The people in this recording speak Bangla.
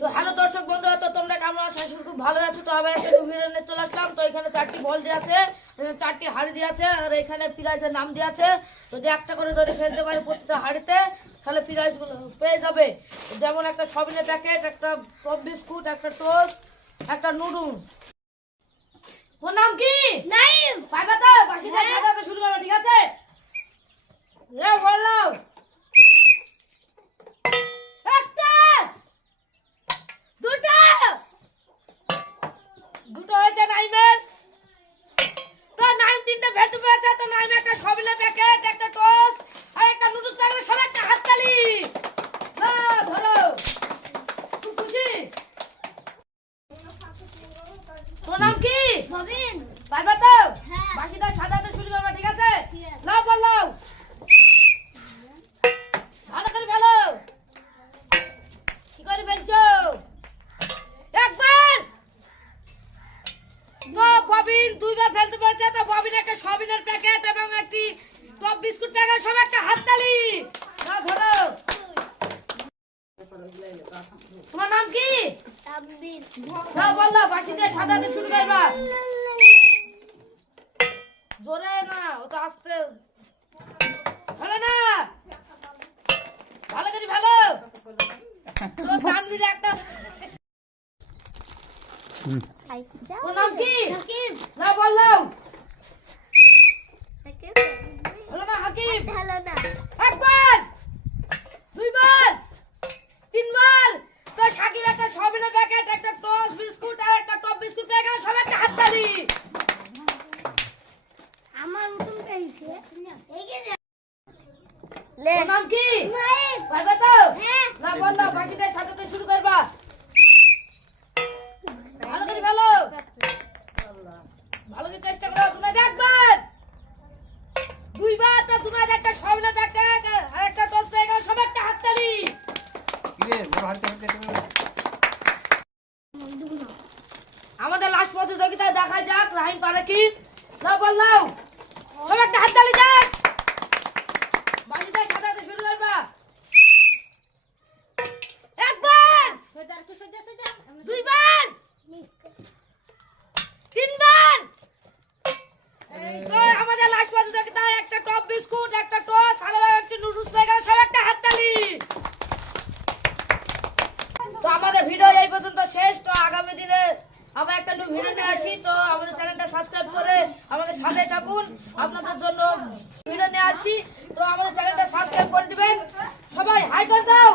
তো হ্যালো দর্শক বন্ধুরা, তো তোমরা কেমন আছো? খুব ভালো আছো। তো আবার একটা ভিডিও নিয়ে চলে আসলাম। তো এখানে 4টি বল দেওয়া আছে, 4টি হাড়ি দেওয়া আছে, আর এখানে প্রাইজের নাম দেওয়া আছে। যদি একটা করে যদি ফেলতে পারে প্রতিটা হাড়িতে, তাহলে প্রাইজগুলো পেয়ে যাবে। যেমন একটা সবিনের প্যাকেট, একটা টপ বিস্কুট, একটা টোস্ট, একটা নুডলস। ওর নাম কি? নাইম। পাইবাতা বাসিটা সাজাতে শুরু করবে, ঠিক আছে? রে বললাম দুটো হয়েছে নাইমের। তো নাইম তিনটে ভেতু পেয়েছে। তো নাইম একটা সবিনের প্যাকেট, একটা টোস্ট আর একটা নুডলস প্যাকেট। সব একটা হাততালি। না ধরো, খুব খুশি। তোর নাম কি? ববিন। পারবা তো? হ্যাঁ। বাসিটা সাজাতে শুরু করবে, ঠিক আছে? লাও বললাও, ভালো করে ভালো কি করে বেলছো একবার। তো ববিন দুইবার ফেলতে পেরেছে। তো ববিন একটা সবিনের প্যাকেট এবং একটি টপ বিস্কুট প্যাকেট। সব একটা হাততালি। নাও ধরো। তোমার নাম কি? তানবীর। নাও বললাও, বাসিতে সাজাতে শুরু করবা। জোরে না, ও তো আস্তে। ভালো না, ভালো করে ভালো। তো তানবীর একটা। ওর নাম কি? হাকিম। না বললাও। হাকিম। ভালো না হাকিম? ভালো না। একবার, দুইবার, তিনবার। তো সাকিব একটা সবিনের প্যাকেট, একটা টোস্ট বিস্কুট আর একটা টপ বিস্কুট প্যাকেট। সব একটা হাততালি। আমার মতন পেয়েছে। ওর নাম কি? নাইম। পারবা তো? হ্যাঁ। না বললাও, বাকিটা সাজাতে শুরু করবা। ভালো করে ভালো, ভালো করে চেষ্টা করো। তুমি একবার, দুইবার। তো তুমি একটা সবিনের প্যাকেট আর একটা টোস্ট প্যাকেট। সব একটা হাততালি। আমাদের লাস্ট প্রতিযোগিতায় দেখা যাক রাহিম পারে কি। না বললাও, সব একটা হাততালি যাক। বাকিটা সাজাতে শুরু করবা। একবার, দুইবার, তিনবার। তো আমাদের লাস্ট প্রতিযোগিতায় একটা টপ বিস্কুট, একটা টোস্ট আর একটা নুডলস প্যাকেট। সব একটা হাততালি। তো আমাদের ভিডিও এই পর্যন্ত শেষ। তো আগামী দিনে আবার একটা নিউ ভিডিও নিয়ে আসি। তো আমাদের চ্যানেলটা সাবস্ক্রাইব করে আমাদের সাথে থাকুন। আপনাদের জন্য ভিডিও নিয়ে আসি। তো আমাদের চ্যানেলটা সাবস্ক্রাইব করে দিবেন। সবাই হাই করে দাও।